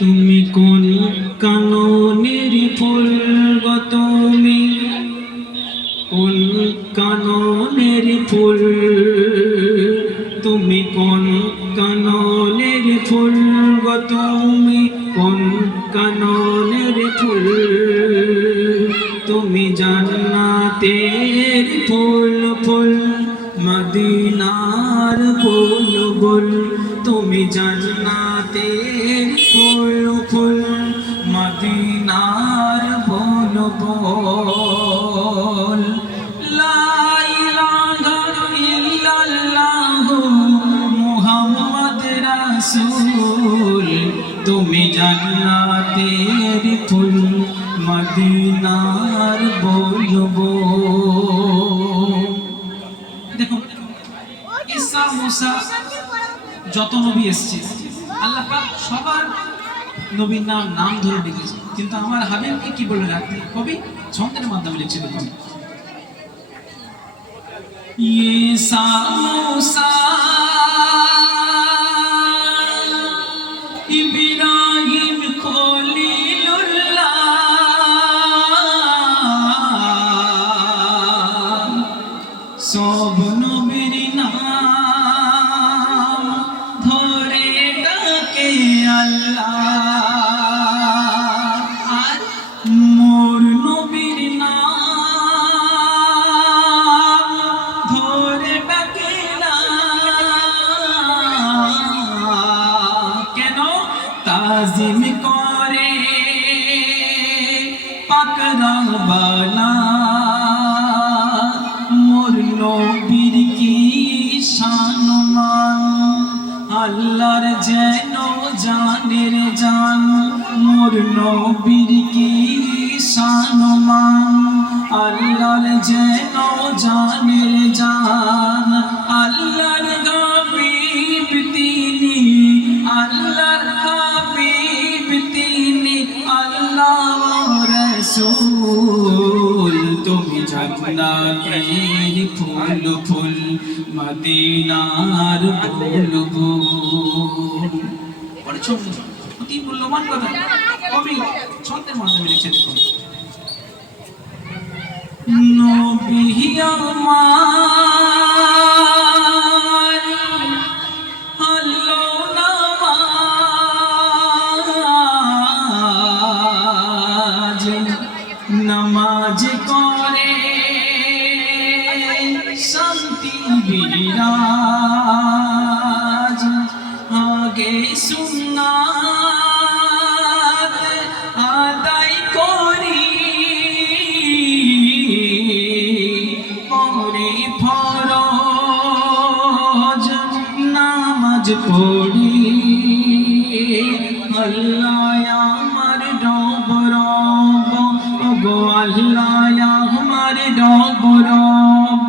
তুমি কোন কাননের ফুল গো তুমি কোন কাননের ফুল তুমি কোন কাননের ফুল গো তুমি কোন কাননের ফুল তুমি জান্নাতের ফুল ফুল মদিনার ফুল ফুল তুমি জান্নাতের ফুল ফুল মদিনার ফুল ফুল লা ইলাহা ইল্লাল্লাহ মুহাম্মদ রাসূল তুমি জান্নাতের ফুল মদিনার বলবো। দেখো ঈসা মুসা যত নবী এসেছে আল্লাহ পাক সবার নবীর নাম ধরে ডেকেছে, কিন্তু আমার হাবিবকে কি বলে রাখতে কবি ছন্দের মাধ্যমে লিখছে। দেখুন ঈসা মুসা ইব্রাহিম খলিলুল্লাহ সব নবীর নাম ধরে ডাকে আল্লাহ, আর মোর নবীর নাম ধরে ডাকে না কেন? তাজিম করে পাক রব্বানা মোর নবীর কি শান মান, আল্লাহর যেন জানের জান মোর নবীর কি শান মান, আল্লাহর যেন জানের জান। আল্লাহর হাবিব তিনি, আল্লাহর হাবিব তিনি, আল্লাহর রাসূল তুমি জান্নাতের ফুল ফুল মদিনার বলবো। বড় ছোট অতি মূল্যবান কথা কবি ছন্দের মাধ্যমে লিখছে। দেখুন নবী আমার আল্লাহ নামাজ নামাজ করে শান্তি বিরাজ, আগে সুন্নাত আদায় করি পরে ফরজ নামাজ পড়ি, আল্লাহ আমার রব রব ওগো আল্লাহ আমার রব রব,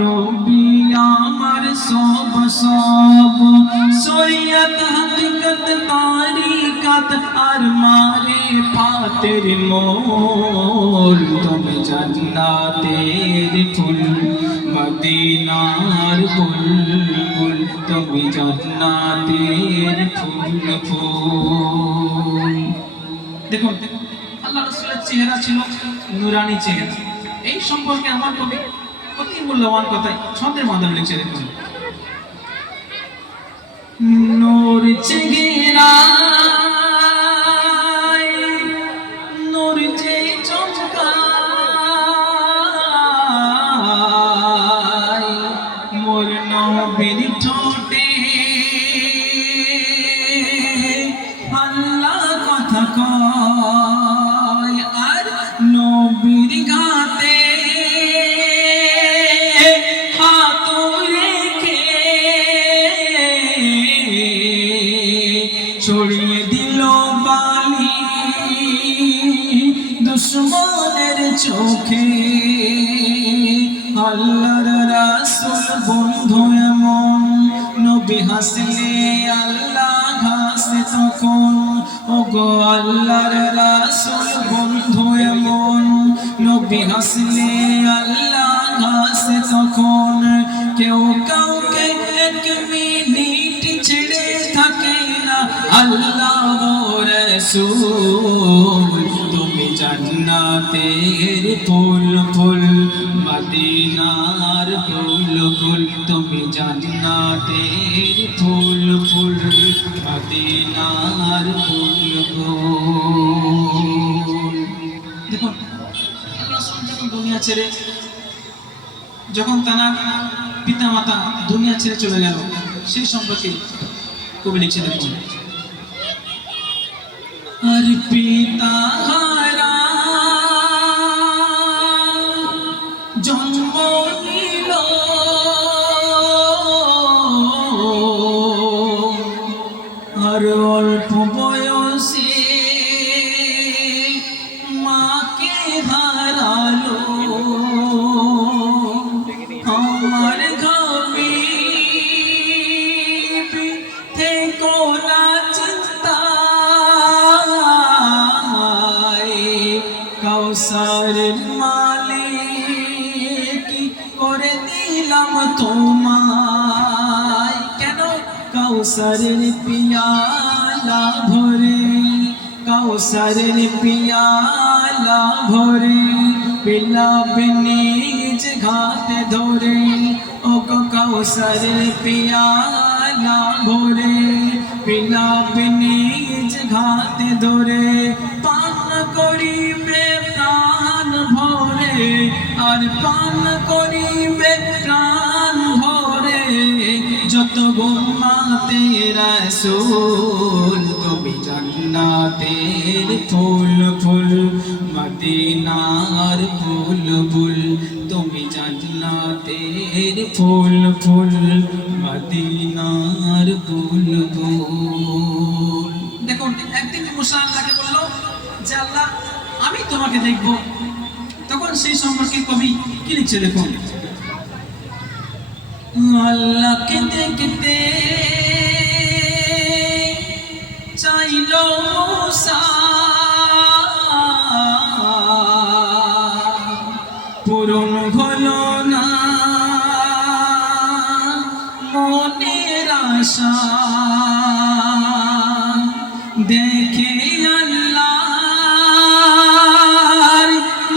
নবী আমার সব সব, শরীয়ত হাকিকত তারিকাত আর মারে ফাতের মোল তুমি জান্নাতের ফুল মদিনার বুলবুল তুমি জান্নাতের ফুল ফুল। দেখুন আল্লাহ রাসূলের চেহারা ছিল নূরানি চেহারা, এই সম্পর্কে আমার কবি অতি মূল্যবান কথা ছন্দের মাধ্যমে লিখছে। দেখুন নূর চেহারা নূর যে চমকায় মোর নবীর ঠোঁটে আল্লাহ কথা কয়, আর নবীর গাতে হাত রেখে ছড়িয়ে দিল বালি দুশ্মনের চোখে। আল্লাহর রাসূল বন্ধু এমন নবী হাসলে আল্লাহ হাসে তখন, ওগো আল্লাহর রাসূল বন্ধু এমন নবী হাসলে আল্লাহ হাসে তখন। কেউ কাউকে এক মিনিট ছেড়ে থাকে না আল্লাহ রাসূল তুমি জান্নাতের ফুল ফুল মদিনার ফুল ফুল তুমি জান্নাতের ফুল ফুল মদিনার ফুল ফুল। দেখুন আল্লাহ রাসূল যখন দুনিয়া ছেড়ে যখন তার পিতা মাতা দুনিয়া ছেড়ে চলে গেল সেই সম্পর্কে কবি লিখছে দেখুন আর পিতা হারা জন্ম নিল আর অল্প বয়সে মাকে হারালো আমার ঘামে থেকো না চিন্তায় কাউসারের মালিক করে দিলাম তোমায় কেন কাউসারের পিয়ালা ভরে কাউসারের পিয়ালা ভরে পিলাবে নিজ ঘাতে ধরে ও কাউসারের পিয়ালা ভরে পিলাবে নিজ ঘাতে ধরে পান করিবে প্রাণ ভরে আর পান করিবে প্রাণ ভরে যত গুম্মাতে রাসূল তুমি জান্নাতের ফুল ফুল মদিনার ফুল ফুল তুমি জান্নাতের ফুল ফুল মদিনার ফুল ফুল। দেখুন একদিন মুসা আল্লাহকে বলল যে আল্লাহ আমি তোমাকে দেখব তখন সেই সম্পর্কে কবি কি লিখছে দেখুন আল্লাহকে দেখতে চাইল মুসা পূরণ হলো না মনের আশা দেখে আল্লাহর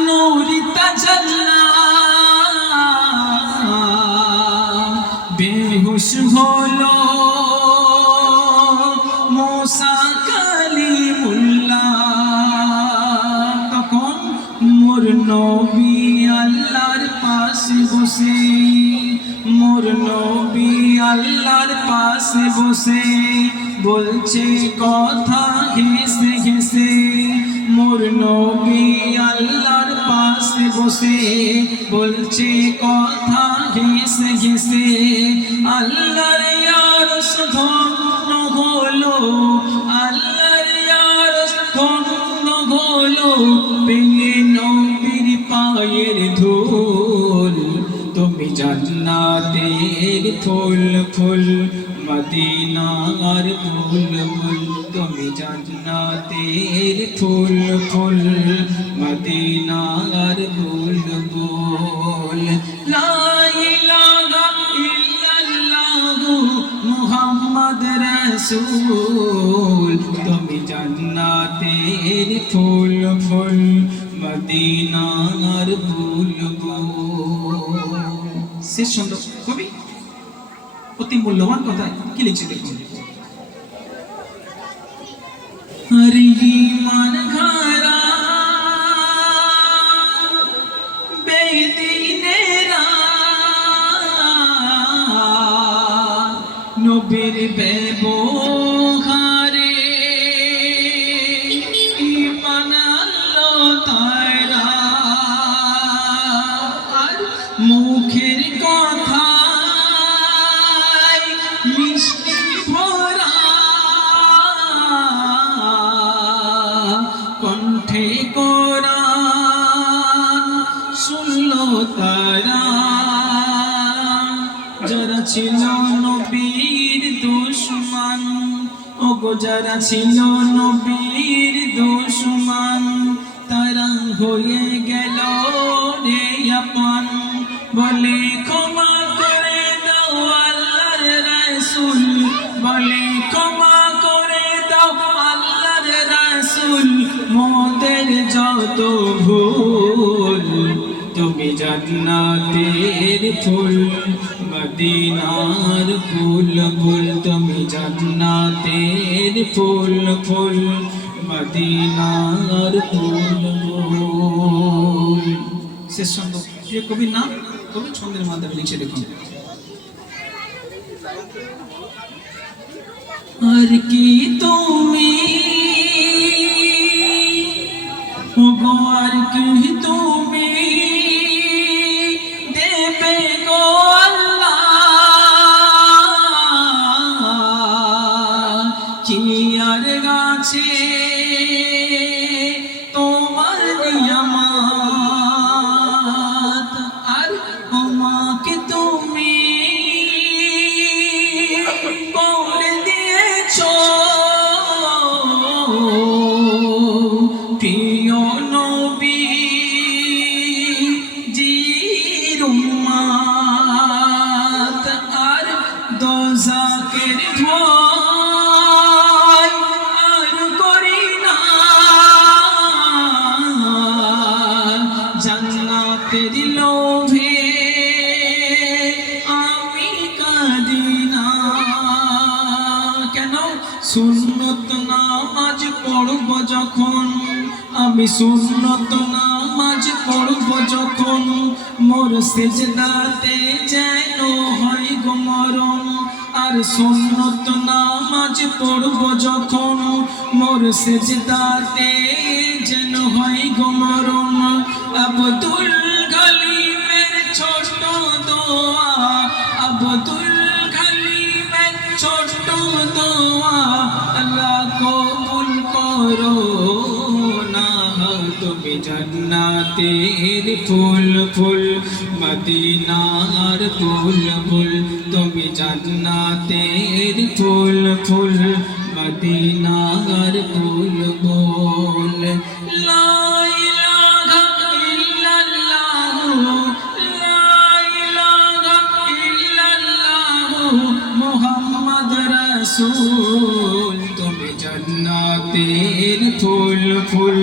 নূর তাজাল্লা বেহুশ হলো মুসা কালিমুল্লাহ তখন মোর নবী আল্লাহর পাশে বসে মোর নবী আল্লাহর পাশে বসে বলছে কথা ঘেসে ঘেসে মোর নবী আল্লাহর পাশে বসে বলছে কথা ঘেসে ঘেসে আল্লাহর আরশ ধন্য হলো আল্লাহর আরশ ধন্য হলো পেলে নবীর পায়ের ধুল তুমি জান্নাতের ফুল ফুল মদিনার ফুল ফুল তুমি জান্নাতের ফুল ফুল মদিনার ফুল ফুল লা ইলাহা ইল্লাল্লাহু মুহাম্মদ রাসূল তুমি জান্নাতের ফুল ফুল মদিনার ফুল ফুল। শেষ সুন্দর কবি অতি মূল্যবান কথা কি লিখছে দেখুন হরি মান ঘরা বেদিনেরা নবীর ব্যবহারে ঈমান আনলো তারা আর মুখের কথা মিষ্টি ভরা কণ্ঠে কোরআন শুনলো তারা যারা ছিল নবীর দুশমন ওগো যারা ছিল নবীর দুশমন তারা হয়ে গেল রে আপন বলে ক্ষমা করে দাও আল্লাহর রাসূল বলে ক্ষমা করে দাও আল্লাহর মোদের যত ভুল, তুমি জান্নাতের ফুল, মদিনার ফুল ফুল, তুমি জান্নাতের ফুল ফুল, মদিনার ফুল ফুল। শেষ ছন্দ। প্রিয় কবির নাম, কবি ছন্দের মাধ্যমে লিখে দেখুন। আর কি তুমি ওগো, আর কি তুমি দেবে গো আল্লাহ, কি আর গাছে তোমার নিয়ামত, আর আমাকে তুমি করে দিয়েছো প্রিয় নবী জির উম্মত, আর দোজাখের ভয় আর করি না, জান্নাতের লোভে আমি কাঁদি না। কেন? সুন্নত নামাজ পড়ব যখন, আমি সুন্নত নামাজ পড়ব যখন, মোর সিজদাতে যেন হয় গো মরণ। আর সুন্নত নামাজ পড়ব যখন, মোর সিজদাতে যেন হয় গো মরণ। আব্দুল গালিমের ছোট দোয়া, আব্দুল গালিমের ছোট দোয়া, আল্লাহ কবুল করো না। তুমি জান্নাতের ফুল ফুল, মদিনার ফুল ফুল, তুমি জান্নাতের ফুল ফুল, মদিনার ফুল ফুল। লা ইলাহা ইল্লাল্লাহু, লা ইলাহা ইল্লাল্লাহু, মুহাম্মদ রাসূল, তুমি জান্নাতের ফুল ফুল,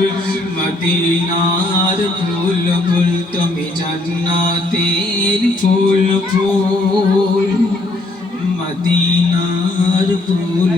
মদিনার ফুল ফুল, তুমি জান্নাতের ফুল ফুল, মদিনার ফুল।